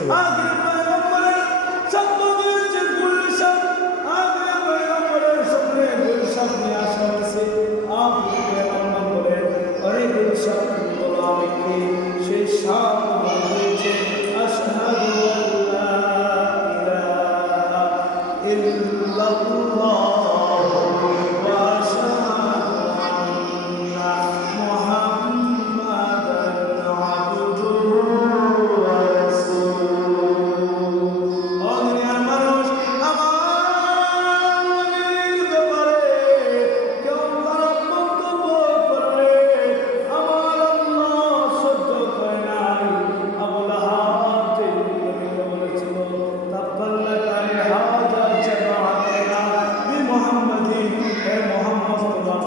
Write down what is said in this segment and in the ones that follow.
আখির পয়গম্বরের সম্পদের যে গুলশান, আখির পয়গম্বরের সামনে গুলশান নিয়ে আসা হয়েছে। আখির পয়গম্বর বলেন, আরে গুলশান বলো আমি কি? সেই সাপ বলেছে আশহাদু আল্লা ইলাহা ইল্লাল্লাহ ওয়া আশহাদু আন্না মুহাম্মাদান আবদুহু ওয়া রাসূলুহু। ও দুনিয়ার মানুষ, আমার নবীর ব্যাপারে কেউ খারাপ মন্তব্য করলে আমার আল্লাহ সহ্য করে নাই। আবু লাহাব যে নবীকে বলেছিল, তাব্বাল্লাকা লিহাযা জামাআতানা বিমুহাম্মাদিন, হে মুহাম্মদ তোমার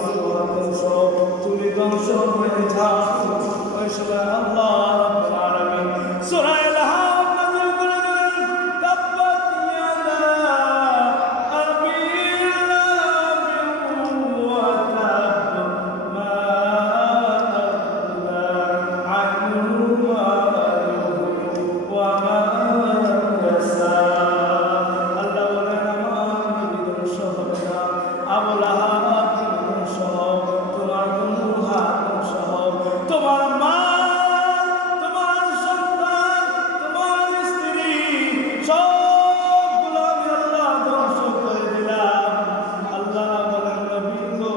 ধ্বংস, তুমি ধ্বংস হয়ে যাও। ওই সময় আল্লাহ রাব্বুল আলামিন সূরা লাহাব নাযিল করে দিলেন, তাব্বাত ইয়াদা আবি লাহাবিন ওয়া তাব, মা আগনা আনহু মালুহু ওয়া মা কাসাব। আল্লাহ বলেন, আমার নবী ধ্বংস হবে না, আবু লাহাব তুমি ধ্বংস হও, তোমার বন্ধুরা ধ্বংস হও, তোমার মা, তোমার সন্তান, তোমার স্ত্রী, সবগুলো আমি আল্লাহ ধ্বংস করে দিলাম। আল্লাহ বলেন, নবী গো,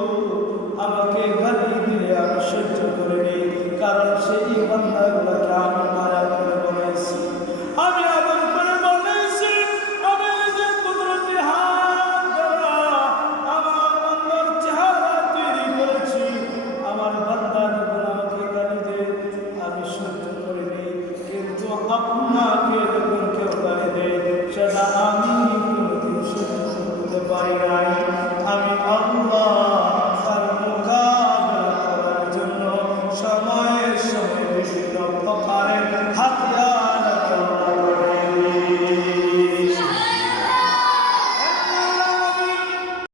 আমাকে গালি দিলে আমি সহ্য করে নেই, কারণ সেই বান্দাগুলোকে আমি মায়া করে বলেছি, আমি আদর করে বলেছি, আমি যে কুদরতি হাত দ্বারা আমার বান্দার চেহারা তৈরি করেছি, আমার বান্দার উপর আমাকে গালি দে, আমি সহ্য করে নেই। কিন্তু আপনি